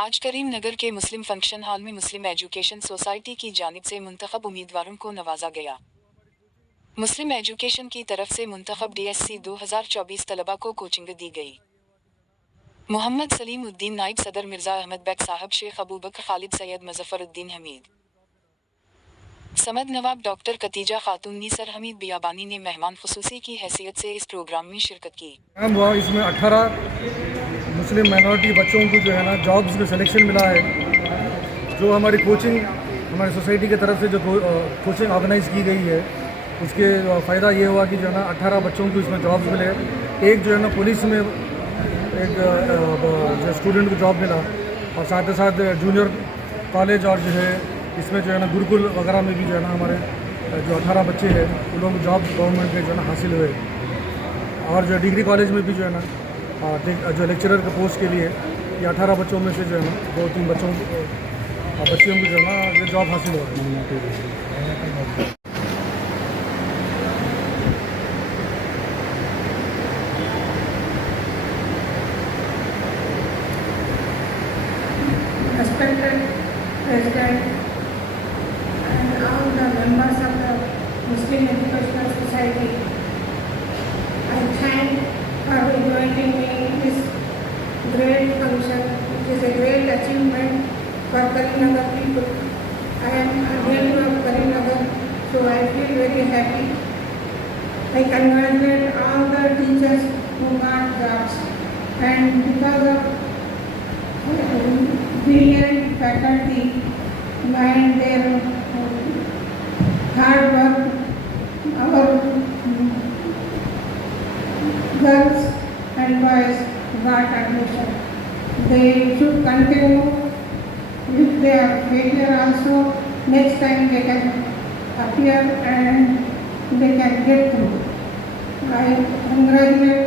آج کریم نگر کے مسلم function hall میں مسلم ایجوکیشن سوسائٹی کی جانب سے منتخب امیدواروں کو نوازا گیا۔ مسلم ایجوکیشن کی طرف سے منتخب DSC 2024 طلباء کو کوچنگ دی گئی۔ محمد سلیم الدین نائب صدر، مرزا احمد بیگ صاحب، شیخ ابوبکر خالد، سید مظفر الدین حمید سمد، نواب ڈاکٹر کتیجہ خاتون، نیسر حمید بیابانی نے مہمان خصوصی کی حیثیت سے اس پروگرام میں شرکت کی۔ اس میں 18 مسلم مائنورٹی بچوں کو جو ہے نا جابس میں سلیکشن ملا ہے۔ جو ہماری کوچنگ ہماری سوسائٹی کی طرف سے جو کوچنگ آرگنائز کی گئی ہے، اس کے فائدہ یہ ہوا کہ جو ہے نا 18 بچوں کو اس میں جابس ملے۔ ایک جو ہے نا پولیس میں ایک جو اسٹوڈنٹ کو جاب ملا، اور ساتھ ہی ساتھ جونیئر کالج اور جو ہے اس میں جو ہے نا گرکل وغیرہ میں بھی جو ہے نا ہمارے جو 18 بچے ہیں ان لوگوں کو جاب گورنمنٹ کے جو ہے نا حاصل ہوئے۔ اور جو ڈگری کالج میں بھی جو ہے نا جو لیکچرر کے پوسٹ کے لیے یہ 18 بچوں میں سے جو ہے نا 2-3 بچیوں کو جو ہے نا یہ جاب حاصل ہو رہی ہے۔ Respected President and all the members of the Muslim Educational Society, I thank for inviting me in this great function. It is a great achievement for Karimnagar people. I am a native of Karimnagar, so I feel very happy. I congratulate all the teachers who got jobs, and because of brilliant faculty and their hard work, our girls and boys got admission. They should continue. If they are failure also, next time they can appear and they can get through. I congratulate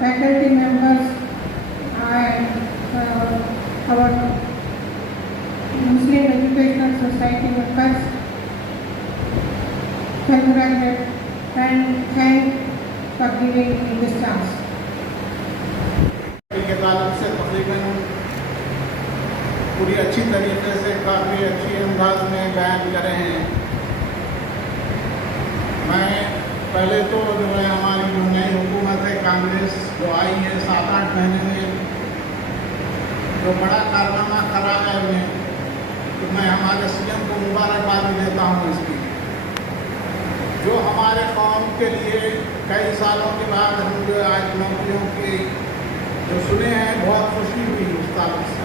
faculty members and our Muslim Educational Society members. Congratulate and thank for giving me this chance. کے تعلق سے تقریباً پوری اچھی طریقے سے کافی اچھی انداز میں بیان کرے ہیں۔ میں پہلے تو جو ہے ہماری جو نئی حکومت ہے کانگریس جو آئی ہے 7-8 مہینے میں جو بڑا کارنامہ کرا ہے تو میں ہمارے CM کو مبارکباد دیتا ہوں اس کی، جو ہمارے قوم کے لیے کئی سالوں کے بعد ہم جو آج نوکریوں کی جو سنے ہیں بہت خوشی ہوئی اس تعلق سے،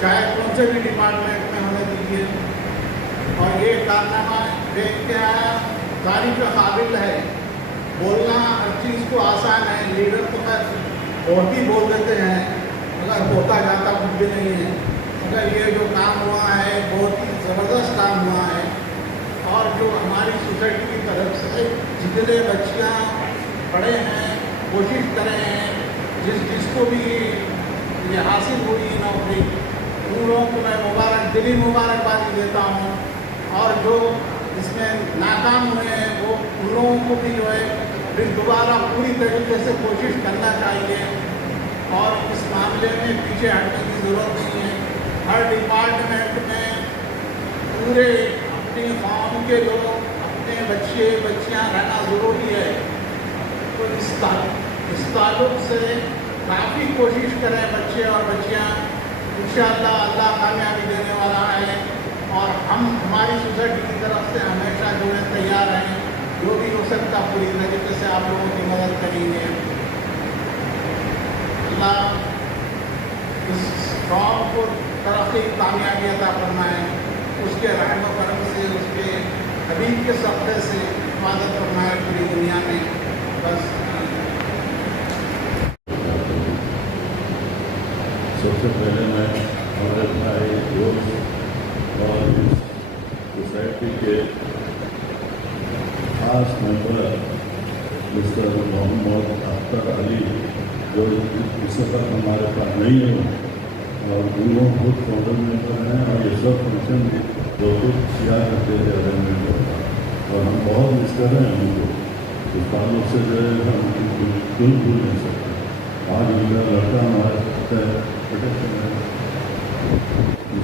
چاہے کون سے بھی ڈپارٹمنٹ میں ہونے دیجیے۔ اور یہ کارنامہ دیکھ کے تعریف قابل ہے۔ بولنا ہر چیز کو آسان ہے، لیڈر تو بہت ہی بول دیتے ہیں مگر ہوتا جاتا کچھ بھی نہیں ہے۔ مگر یہ جو کام ہوا ہے بہت ہی زبردست کام ہوا ہے، اور جو ہماری سوسائٹی کی طرف سے جتنے بچیاں پڑھے ہیں کوشش کرے ہیں، جس کو بھی یہ حاصل ہوئی نوکری، ان لوگوں کو میں دلی مبارکبادی دیتا ہوں، اور جو اس میں ناکام ہوئے ہیں وہ ان لوگوں کو بھی جو ہے پھر دوبارہ پوری طریقے سے کوشش کرنا چاہیے، اور اس معاملے میں پیچھے ہٹنے کی ضرورت نہیں ہے۔ ہر ڈپارٹمنٹ میں پورے اپنی قوم کے لوگ، اپنے بچے بچیاں رہنا ضروری ہے۔ تو اس تعلق سے کافی کوشش کریں بچے اور بچیاں، انشاءاللہ اللہ کامیابی دینے والا ہے، اور ہم ہماری سوسائٹی کی طرف سے ہمیشہ جو ہے تیار ہیں، جو بھی ہو سکتا پوری طریقے سے آپ لوگوں کی مدد کریں گے۔ اللہ اس قوم کو ترقی کامیابی عطا فرمائے، اس کے رحم و کرم سے، اس کے حبیب کے صدقے سے حفاظت فرمائے پوری دنیا میں۔ بس سب سے پہلے میں ہمارے بھائی دوست اور سوسائٹی کے خاص ممبر مسٹر محمد اختر علی جو اس وقت ہمارے پاس نہیں ہے، اور ان لوگ خود فاؤنڈر ممبر ہیں، اور یہ سب فنکشن جو خود کیا کرتے تھے اور ہم بہت مس کر رہے ہیں ان کو۔ اس تعلق سے جو ہے ہم بالکل بھول نہیں سکتے۔ آج میرا لڑکا ہمارے پروٹیکشن ہے،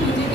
PGT,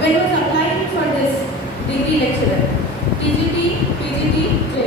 When I was applying for this degree lecturer, TGT, PGT, JEE,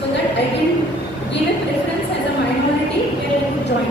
so that I can give a preference as a minority where I could join.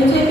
MJP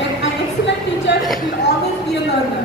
An excellent teacher will always be a learner.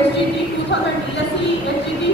SGT 2000 DSC SGT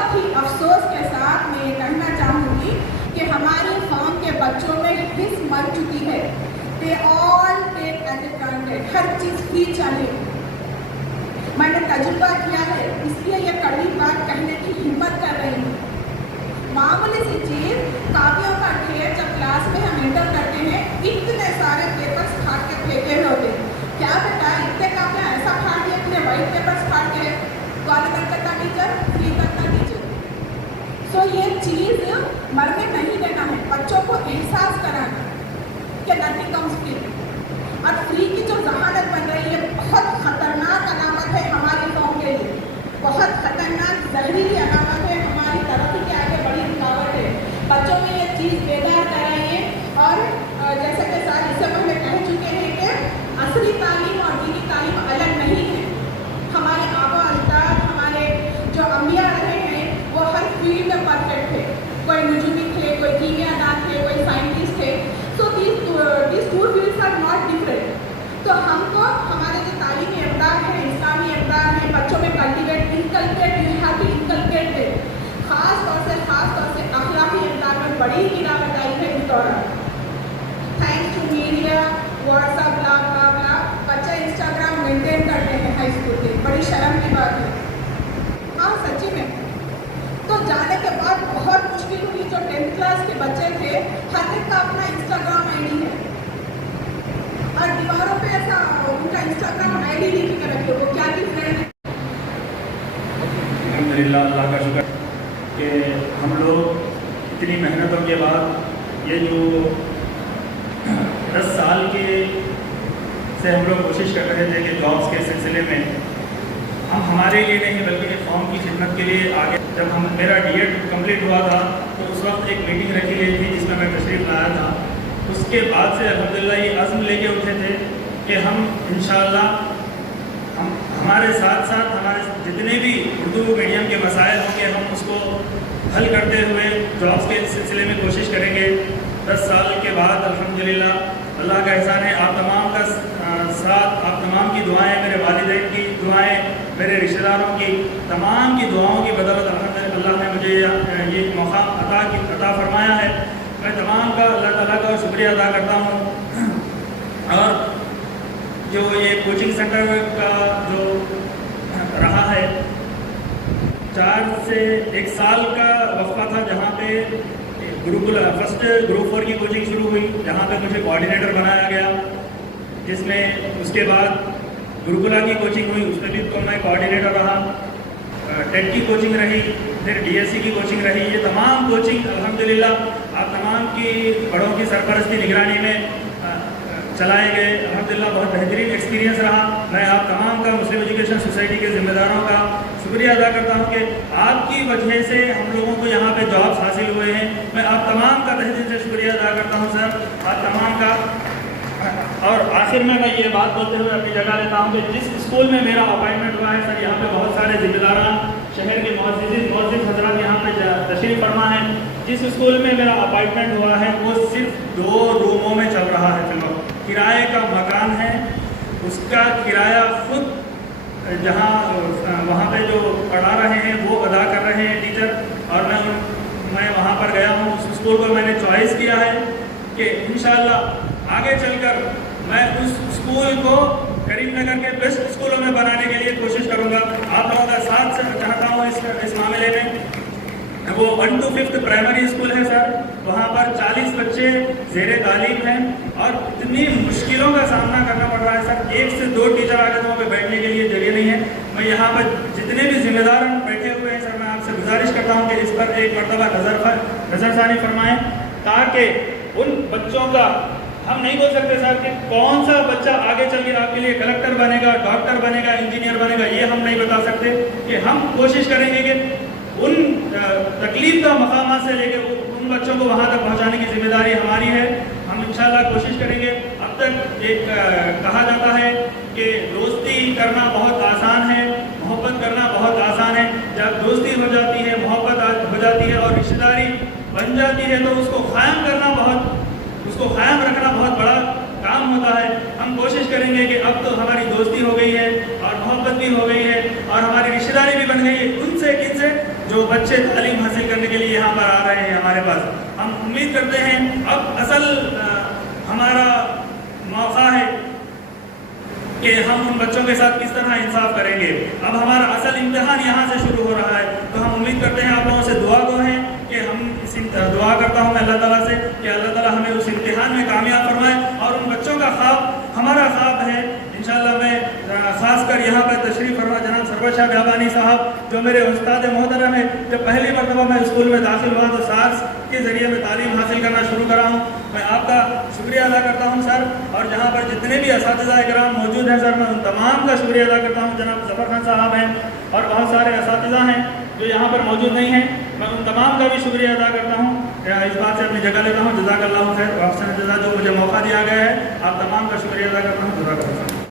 بہت ہی افسوس کے ساتھ میں یہ کہنا چاہوں گی کہ ہماری قوم کے بچوں میں حص مر چکی ہے. دے آل ٹیک ایز گرانٹیڈ، ہر چیز فری چاہیے. میں نے تجربہ کیا ہے، اس لیے یہ کڑوی بات کہنے کی ہمت کر رہی ہوں. معمولی سی چیز، کاپیوں کا ڈھیر جب کلاس میں ہم انٹر کرتے ہیں اتنے سارے پیپرس پھاڑ کے پھینکے ہوئے ہوتے ہیں. کیا بیٹا اتنے کاپیاں ایسا پھاڑ دیا، اتنے وائٹ پیپرس پھاڑ کے گورنمنٹ کرتا ٹیچر، فری کرتا ٹیچر. سو یہ چیز مرنے نہیں دینا ہے، بچوں کو احساس کرانا کہ نتھنگ کمز فری. اور فری کی جو ذہانت بن رہی ہے بہت خطرناک علامت ہے ہماری قوم کے لیے، بہت خطرناک زہریلی علامت ہے، ہماری ترقی کے آگے بڑی رکاوٹ ہے. بچوں میں یہ چیز بیدار کرائیے. اور جیسا کہ سر اس سے پہلے کہہ چکے ہیں کہ عصری تعلیم اور دینی تعلیم الگ نہیں ہے. ہمارے آبا اجداد، ہمارے جو انبیاء رہے ہیں وہ ہر فیلڈ میں پرفیکٹ تھے. کوئی نجومی تھے، کوئی کیمیا دان تھے، کوئی سائنٹسٹ تھے. So these two fields are not different. تو ہم کو ہمارے جو تعلیمی اقدار ہیں، اسلامی اقدار ہیں، بچوں میں کلٹیویٹ انکلکیٹ ہے. خاص طور سے اخلاقی اقدار میں بڑی گراوٹ آئی ہے اس دوران. Thanks to media, WhatsApp, blah blah بلا، بچے انسٹاگرام مینٹین کرتے ہیں ہائی اسکول کے، بڑی شرم کی بات ہے. ہاں سچی میں. تو جانے کے بعد بہت مشکل ہوئی. جو 10th کلاس کے بچے تھے ہر ایک کا اپنا انسٹاگرام آئی ڈی ہے، اور دیواروں پہ ایسا ان کا انسٹاگرام آئی ڈی لکھ کے رکھے. وہ کیا لکھ رہے ہیں؟ الحمدللہ، اللہ کا شکر کہ ہم لوگ اتنی محنتوں کے بعد یہ جو 10 سال کے سے ہم لوگ کوشش کر رہے تھے کہ جابس کے سلسلے میں ہم ہمارے لیے نہیں بلکہ قوم کی خدمت کے لیے آگے. جب میرا ڈی ایڈ کمپلیٹ ہوا تھا تو اس وقت ایک میٹنگ رکھی گئی تھی جس میں میں تشریف لایا تھا. اس کے بعد سے الحمدللہ یہ عزم لے کے اٹھے تھے کہ ہم انشاءاللہ ہمارے ساتھ ساتھ ہمارے جتنے بھی اردو میڈیم کے مسائل ہوں گے ہم اس کو حل کرتے ہوئے جابس کے سلسلے میں کوشش کریں گے. 10 سال کے بعد الحمدللہ اللہ کا احسان ہے، آپ تمام کا ساتھ، آپ تمام کی دعائیں، میرے والدین کی دعائیں، میرے رشتہ داروں کی تمام کی دعاؤں کی بدولت الحمدللہ اللہ نے مجھے یہ موقع عطا فرمایا ہے. میں تمام کا اللہ تعالیٰ کا شکریہ ادا کرتا ہوں. اور جو یہ کوچنگ سینٹر کا جو رہا ہے 4 سے 1 سال کا وقفہ تھا جہاں پہ فرسٹ گروپ 4 کی کوچنگ شروع ہوئی، جہاں پہ مجھے کوآرڈینیٹر بنایا گیا، جس میں اس کے بعد گروکلا کی کوچنگ ہوئی، اس میں بھی تو میں کوآرڈینیٹر رہا. ٹیٹ کی کوچنگ رہی، پھر ڈی ایس سی کی کوچنگ رہی. یہ تمام کوچنگ الحمدللہ آپ تمام کی بڑوں کی سرپرستی نگرانی میں چلائے گئے. الحمدللہ بہت بہترین ایکسپیرینس رہا. میں آپ تمام کا مسلم ایجوکیشن سوسائٹی کے ذمہ داروں کا شکریہ ادا کرتا ہوں کہ آپ کی وجہ سے ہم لوگوں کو یہاں پہ جابس حاصل ہوئے ہیں. میں آپ تمام کا تہہ دل سے شکریہ ادا کرتا ہوں سر، آپ تمام کا. اور آخر میں یہ بات بولتے ہوئے اپنی جگہ لیتا ہوں کہ جس اسکول میں میرا اپائنٹمنٹ ہوا ہے سر، یہاں پہ بہت سارے ذمہ داران شہر کے معزز حضرات یہاں پہ تشریف فرما ہیں. جس اسکول میں میرا اپائنٹمنٹ ہوا ہے وہ صرف 2 روموں میں چل رہا ہے. فی الوقت کرائے کا مکان ہے، اس کا کرایہ خود جہاں وہاں پہ جو پڑھا رہے ہیں وہ ادا کر رہے ہیں ٹیچر. اور میں وہاں پر گیا ہوں. اس اسکول کو میں نے چوائس کیا ہے کہ انشاءاللہ آگے چل کر میں اس اسکول کو کریم نگر کے بیسٹ اسکولوں میں بنانے کے لیے کوشش کروں گا. آپ لوگوں کا ساتھ چاہتا ہوں اس معاملے میں. وہ 1 to 5th پرائمری اسکول ہے سر، وہاں پر 40 بچے زیر تعلیم ہیں اور اتنی مشکلوں کا سامنا کرنا پڑ رہا ہے سر. 1 سے 2 ٹیچر آگے وہاں پہ بیٹھنے کے لیے جگہ نہیں ہے. میں یہاں پر جتنے بھی ذمہ دار بیٹھے ہوئے ہیں سر، میں آپ سے گزارش کرتا ہوں کہ اس پر ایک مرتبہ نظر ثانی فرمائیں تاکہ ان بچوں کا ہم نہیں بول سکتے سر کہ کون سا بچہ آگے چل کے آپ کے لیے کلکٹر بنے گا، ڈاکٹر بنے گا، انجینئر بنے گا، یہ ہم نہیں بتا سکتے. کہ ہم کوشش کریں گے کہ ان تکلیف کا مقامات سے لے کے ان بچوں کو وہاں تک پہنچانے کی ذمہ داری ہماری ہے. ہم انشاءاللہ کوشش کریں گے. اب تک ایک کہا جاتا ہے کہ دوستی کرنا بہت آسان ہے، محبت کرنا بہت آسان ہے. جب دوستی ہو جاتی ہے، محبت ہو جاتی ہے اور رشتہ داری بن جاتی ہے تو اس کو قائم رکھنا بہت بڑا کام ہوتا ہے. ہم کوشش کریں گے کہ اب تو ہماری دوستی ہو گئی ہے اور محبت بھی ہو گئی ہے اور ہماری رشتہ داری بھی بن گئی ہے. ان سے کن سے جو بچے تعلیم حاصل کرنے کے لیے یہاں پر آ رہے ہیں ہمارے پاس. ہم امید کرتے ہیں اب اصل ہمارا موقع ہے کہ ہم ان بچوں کے ساتھ کس طرح انصاف کریں گے. اب ہمارا اصل امتحان یہاں سے شروع ہو رہا ہے. تو ہم امید کرتے ہیں آپ لوگوں سے دعا کو ہیں کہ ہم دعا کرتا ہوں میں اللہ تعالیٰ سے کہ اللہ تعالیٰ ہمیں اس امتحان میں کامیاب فرمائے. اور ان بچوں کا خواب ہمارا خواب ہے. انشاءاللہ میں خاص کر یہاں پر تشریف فرما جناب سرور شاہ بیابانی صاحب جو میرے استاد محترم ہیں. جب پہلی مرتبہ میں اسکول میں داخل ہوا تو سارس کے ذریعے میں تعلیم حاصل کرنا شروع کرا ہوں. میں آپ کا شکریہ ادا کرتا ہوں سر. اور جہاں پر جتنے بھی اساتذہ کرام موجود ہیں سر میں ان تمام کا شکریہ ادا کرتا ہوں. جناب ظفر خان صاحب ہیں اور بہت سارے اساتذہ ہیں جو یہاں پر موجود نہیں ہیں. میں ان تمام کا بھی شکریہ ادا کرتا ہوں. اس بات سے اپنی جگہ لیتا ہوں. جزاک اللہ خیر. واپس جزا جو مجھے موقع دیا گیا ہے آپ تمام کا شکریہ ادا کرتا ہوں. جزاک اللہ.